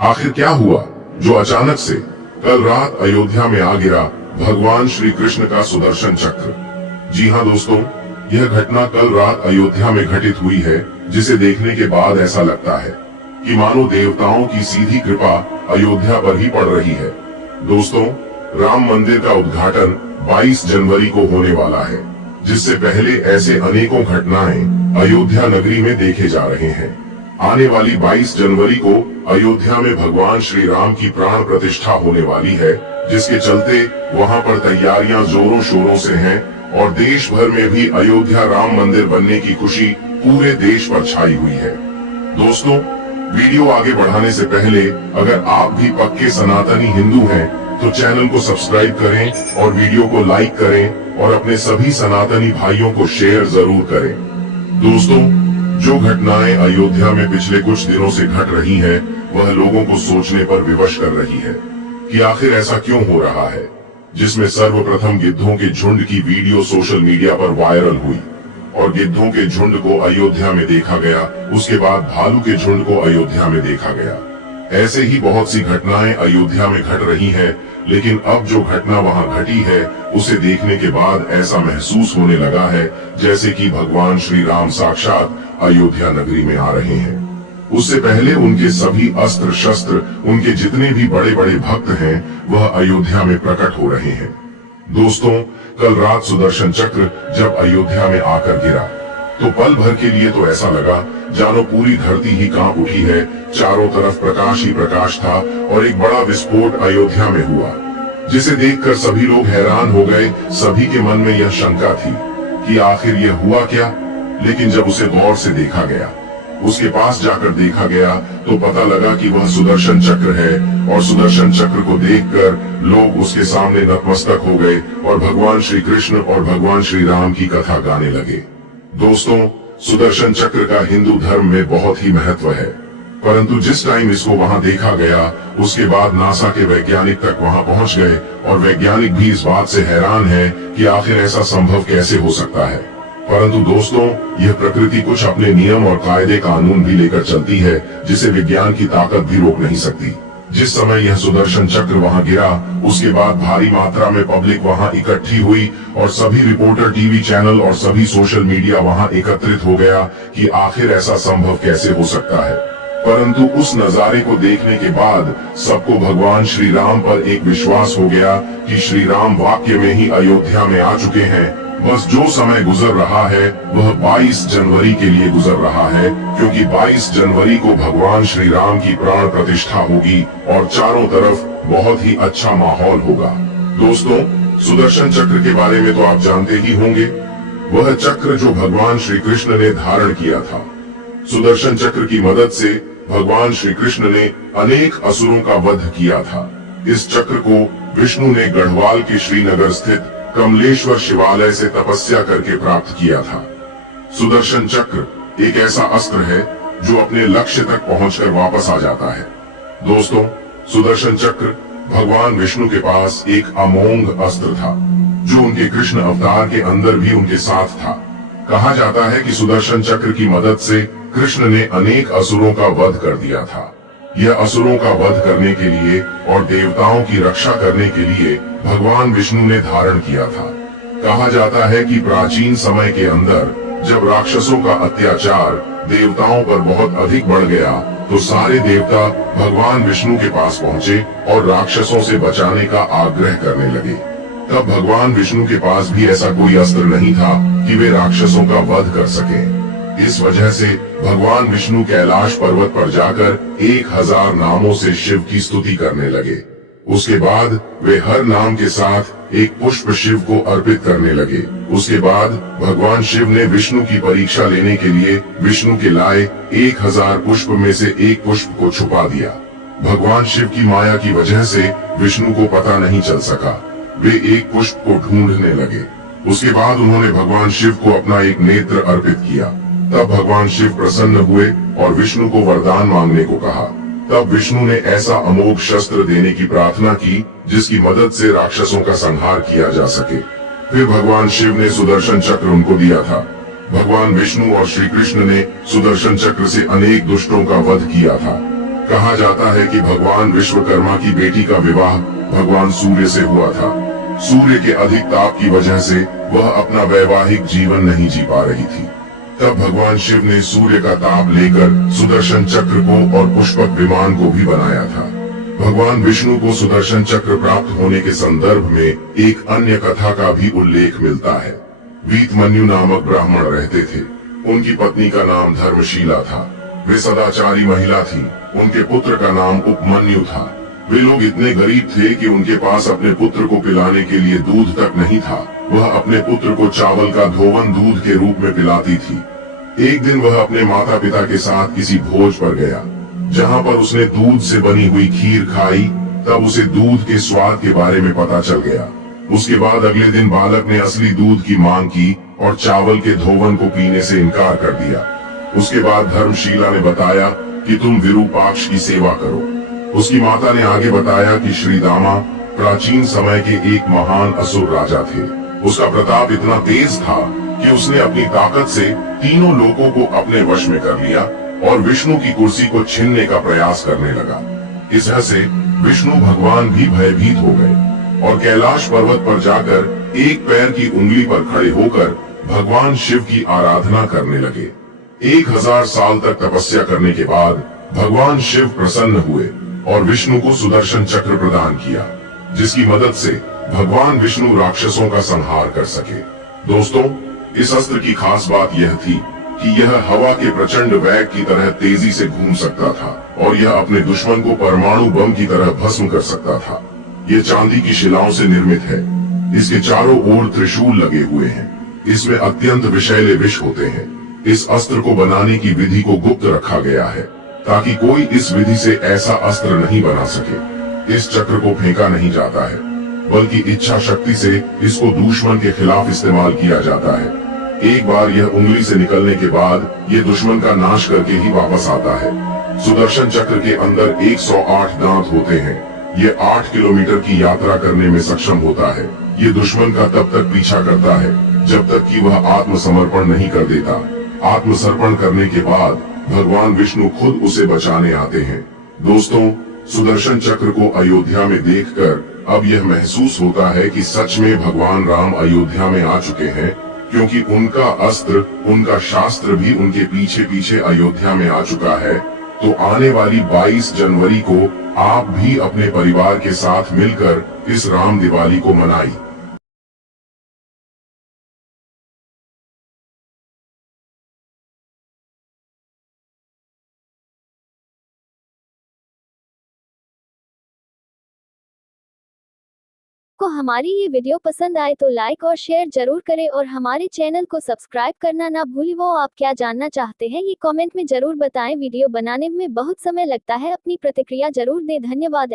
आखिर क्या हुआ जो अचानक से कल रात अयोध्या में आ गिरा भगवान श्री कृष्ण का सुदर्शन चक्र? जी हाँ दोस्तों, यह घटना कल रात अयोध्या में घटित हुई है, जिसे देखने के बाद ऐसा लगता है कि मानो देवताओं की सीधी कृपा अयोध्या पर ही पड़ रही है। दोस्तों, राम मंदिर का उद्घाटन 22 जनवरी को होने वाला है, जिससे पहले ऐसे अनेकों घटनाएं अयोध्या नगरी में देखे जा रहे हैं। आने वाली 22 जनवरी को अयोध्या में भगवान श्री राम की प्राण प्रतिष्ठा होने वाली है, जिसके चलते वहां पर तैयारियां जोरों शोरों से हैं और देश भर में भी अयोध्या राम मंदिर बनने की खुशी पूरे देश पर छाई हुई है। दोस्तों, वीडियो आगे बढ़ाने से पहले अगर आप भी पक्के सनातनी हिंदू हैं तो चैनल को सब्सक्राइब करें और वीडियो को लाइक करें और अपने सभी सनातनी भाइयों को शेयर जरूर करें। दोस्तों, जो घटनाएं अयोध्या में पिछले कुछ दिनों से घट रही हैं, वह लोगों को सोचने पर विवश कर रही है कि आखिर ऐसा क्यों हो रहा है। जिसमें सर्वप्रथम गिद्धों के झुंड की वीडियो सोशल मीडिया पर वायरल हुई और गिद्धों के झुंड को अयोध्या में देखा गया। उसके बाद भालू के झुंड को अयोध्या में देखा गया। ऐसे ही बहुत सी घटनाएं अयोध्या में घट रही हैं, लेकिन अब जो घटना वहां घटी है उसे देखने के बाद ऐसा महसूस होने लगा है जैसे कि भगवान श्री राम साक्षात अयोध्या नगरी में आ रहे हैं। उससे पहले उनके सभी अस्त्र शस्त्र, उनके जितने भी बड़े बड़े भक्त हैं, वह अयोध्या में प्रकट हो रहे हैं। दोस्तों, कल रात सुदर्शन चक्र जब अयोध्या में आकर गिरा तो पल भर के लिए तो ऐसा लगा जानो पूरी धरती ही कांप उठी है। चारों तरफ प्रकाश ही प्रकाश था और एक बड़ा विस्फोट अयोध्या में हुआ, जिसे देखकर सभी लोग हैरान हो गए। सभी के मन में यह शंका थी कि आखिर यह हुआ क्या। लेकिन जब उसे गौर से देखा गया, उसके पास जाकर देखा गया तो पता लगा कि वह सुदर्शन चक्र है और सुदर्शन चक्र को देखकर लोग उसके सामने नतमस्तक हो गए और भगवान श्री कृष्ण और भगवान श्री राम की कथा गाने लगे। दोस्तों, सुदर्शन चक्र का हिंदू धर्म में बहुत ही महत्व है, परंतु जिस टाइम इसको वहां देखा गया उसके बाद नासा के वैज्ञानिक तक वहां पहुंच गए और वैज्ञानिक भी इस बात से हैरान है कि आखिर ऐसा संभव कैसे हो सकता है। परंतु दोस्तों, यह प्रकृति कुछ अपने नियम और कायदे कानून भी लेकर चलती है, जिसे विज्ञान की ताकत भी रोक नहीं सकती। जिस समय यह सुदर्शन चक्र वहां गिरा, उसके बाद भारी मात्रा में पब्लिक वहां इकट्ठी हुई और सभी रिपोर्टर, टीवी चैनल और सभी सोशल मीडिया वहां एकत्रित हो गया कि आखिर ऐसा संभव कैसे हो सकता है। परंतु उस नजारे को देखने के बाद सबको भगवान श्री राम पर एक विश्वास हो गया कि श्री राम वाक्य में ही अयोध्या में आ चुके हैं। बस जो समय गुजर रहा है वह 22 जनवरी के लिए गुजर रहा है, क्योंकि 22 जनवरी को भगवान श्री राम की प्राण प्रतिष्ठा होगी और चारों तरफ बहुत ही अच्छा माहौल होगा। दोस्तों, सुदर्शन चक्र के बारे में तो आप जानते ही होंगे। वह चक्र जो भगवान श्री कृष्ण ने धारण किया था। सुदर्शन चक्र की मदद से भगवान श्री कृष्ण ने अनेक असुरों का वध किया था। इस चक्र को विष्णु ने गढ़वाल के श्रीनगर स्थित कमलेश्वर शिवालय से तपस्या करके प्राप्त किया था। सुदर्शन चक्र एक ऐसा अस्त्र है जो अपने लक्ष्य तक पहुंचकर वापस आ जाता है। दोस्तों, सुदर्शन चक्र भगवान विष्णु के पास एक अमोघ अस्त्र था, जो उनके कृष्ण अवतार के अंदर भी उनके साथ था। कहा जाता है कि सुदर्शन चक्र की मदद से कृष्ण ने अनेक असुरों का वध कर दिया था। यह असुरों का वध करने के लिए और देवताओं की रक्षा करने के लिए भगवान विष्णु ने धारण किया था। कहा जाता है कि प्राचीन समय के अंदर जब राक्षसों का अत्याचार देवताओं पर बहुत अधिक बढ़ गया तो सारे देवता भगवान विष्णु के पास पहुंचे और राक्षसों से बचाने का आग्रह करने लगे। तब भगवान विष्णु के पास भी ऐसा कोई अस्त्र नहीं था कि वे राक्षसों का वध कर सकें। इस वजह से भगवान विष्णु कैलाश पर्वत पर जाकर 1000 नामों से शिव की स्तुति करने लगे। उसके बाद वे हर नाम के साथ एक पुष्प शिव को अर्पित करने लगे। उसके बाद भगवान शिव ने विष्णु की परीक्षा लेने के लिए विष्णु के लाए 1000 पुष्प में से एक पुष्प को छुपा दिया। भगवान शिव की माया की वजह से विष्णु को पता नहीं चल सका। वे एक पुष्प को ढूंढने लगे। उसके बाद उन्होंने भगवान शिव को अपना एक नेत्र अर्पित किया। तब भगवान शिव प्रसन्न हुए और विष्णु को वरदान मांगने को कहा। तब विष्णु ने ऐसा अमोघ शस्त्र देने की प्रार्थना की जिसकी मदद से राक्षसों का संहार किया जा सके। फिर भगवान शिव ने सुदर्शन चक्र उनको दिया था। भगवान विष्णु और श्री कृष्ण ने सुदर्शन चक्र से अनेक दुष्टों का वध किया था। कहा जाता है कि भगवान विश्वकर्मा की बेटी का विवाह भगवान सूर्य से हुआ था। सूर्य के अधिक ताप की वजह से वह अपना वैवाहिक जीवन नहीं जी पा रही थी। तब भगवान शिव ने सूर्य का ताप लेकर सुदर्शन चक्र को और पुष्पक विमान को भी बनाया था। भगवान विष्णु को सुदर्शन चक्र प्राप्त होने के संदर्भ में एक अन्य कथा का भी उल्लेख मिलता है। वीतमन्यु नामक ब्राह्मण रहते थे। उनकी पत्नी का नाम धर्मशीला था। वे सदाचारी महिला थी। उनके पुत्र का नाम उपमन्यु था। वे लोग इतने गरीब थे कि उनके पास अपने पुत्र को पिलाने के लिए दूध तक नहीं था। वह अपने पुत्र को चावल का धोवन दूध के रूप में पिलाती थी। एक दिन वह अपने माता पिता के साथ किसी भोज पर गया, जहाँ पर उसने दूध से बनी हुई खीर खाई। तब उसे दूध के स्वाद के बारे में पता चल गया। उसके बाद अगले दिन बालक ने असली दूध की मांग की और चावल के धोवन को पीने से इनकार कर दिया। उसके बाद धर्मशीला ने बताया कि तुम विरूपाक्ष की सेवा करो। उसकी माता ने आगे बताया कि श्रीदामा प्राचीन समय के एक महान असुर राजा थे। उसका प्रताप इतना तेज था कि उसने अपनी ताकत से तीनों लोगों को अपने वश में कर लिया और विष्णु की कुर्सी को छीनने का प्रयास करने लगा। इस वजह से विष्णु भगवान भी भयभीत हो गए और कैलाश पर्वत पर जाकर एक पैर की उंगली पर खड़े होकर भगवान शिव की आराधना करने लगे। 1000 साल तक तपस्या करने के बाद भगवान शिव प्रसन्न हुए और विष्णु को सुदर्शन चक्र प्रदान किया, जिसकी मदद से भगवान विष्णु राक्षसों का संहार कर सके। दोस्तों, इस अस्त्र की खास बात यह थी कि यह हवा के प्रचंड वेग की तरह तेजी से घूम सकता था और यह अपने दुश्मन को परमाणु बम की तरह भस्म कर सकता था। यह चांदी की शिलाओं से निर्मित है। इसके चारों ओर त्रिशूल लगे हुए हैं। इसमें अत्यंत विषैले विष होते हैं। इस अस्त्र को बनाने की विधि को गुप्त रखा गया है ताकि कोई इस विधि से ऐसा अस्त्र नहीं बना सके। इस चक्र को फेंका नहीं जाता है, बल्कि इच्छा शक्ति से इसको दुश्मन के खिलाफ इस्तेमाल किया जाता है। एक बार यह उंगली से निकलने के बाद ये दुश्मन का नाश करके ही वापस आता है। सुदर्शन चक्र के अंदर 108 दांत होते हैं। ये 8 किलोमीटर की यात्रा करने में सक्षम होता है। ये दुश्मन का तब तक पीछा करता है जब तक कि वह आत्मसमर्पण नहीं कर देता। आत्मसमर्पण करने के बाद भगवान विष्णु खुद उसे बचाने आते हैं। दोस्तों, सुदर्शन चक्र को अयोध्या में देखकर अब यह महसूस होता है कि सच में भगवान राम अयोध्या में आ चुके हैं, क्योंकि उनका अस्त्र, उनका शास्त्र भी उनके पीछे पीछे अयोध्या में आ चुका है। तो आने वाली 22 जनवरी को आप भी अपने परिवार के साथ मिलकर इस राम दिवाली को मनाइए। को हमारी ये वीडियो पसंद आए तो लाइक और शेयर जरूर करें और हमारे चैनल को सब्सक्राइब करना ना भूलें। वो आप क्या जानना चाहते हैं ये कमेंट में जरूर बताएं। वीडियो बनाने में बहुत समय लगता है, अपनी प्रतिक्रिया जरूर दें। धन्यवाद।